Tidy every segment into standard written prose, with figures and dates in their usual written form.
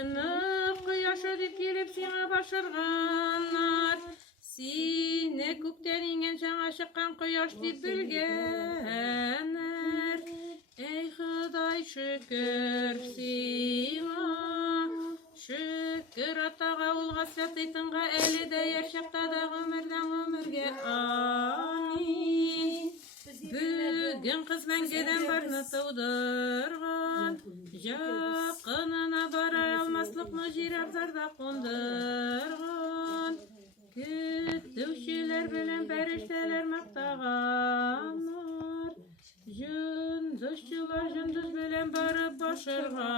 Чынлык кояшы дип килеп сиңа башырганнар. Сине күктән иңгән жаңа чыккан кояш дип белгәннәр. Эй Ходай, шөкер сиңа. Шөкер атага, ул гасләтле тынга, әле дә яшәктә дә гомердән гомергә. Амин. Бүген кыз мәңгедән барны тудырган. Якынына бара алмаслык мөҗир абзарда кундырган. Көтүчеләр белән фәрештәләр мактаганнар. Җондызчылар җондыз белән барып башырганнар.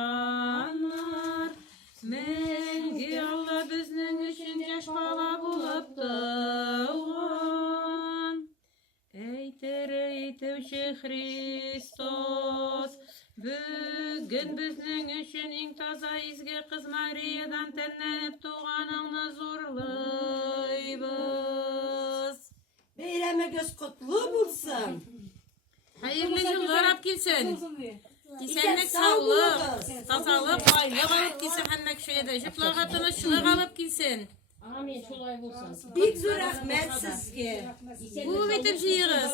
Мәңге Алла безнең өчен яшь бала булып туган. Әйтер әйтүче Христос, бүген безнең өчен иң таза изге кыз Мариядан тәнләнеп туганыңны зурлыйбыз. Бәйрәмегез котлы булсын. Хәерле җыллар алып килсен. Исәнлек, саулык, тазалык, байлык алып килсен һәммә кешегә дә. Җыпларга тынычлык алып килсен. Амин, шулай булсын. Бик зур рәхмәт сезгә. Күп итеп җыегыз.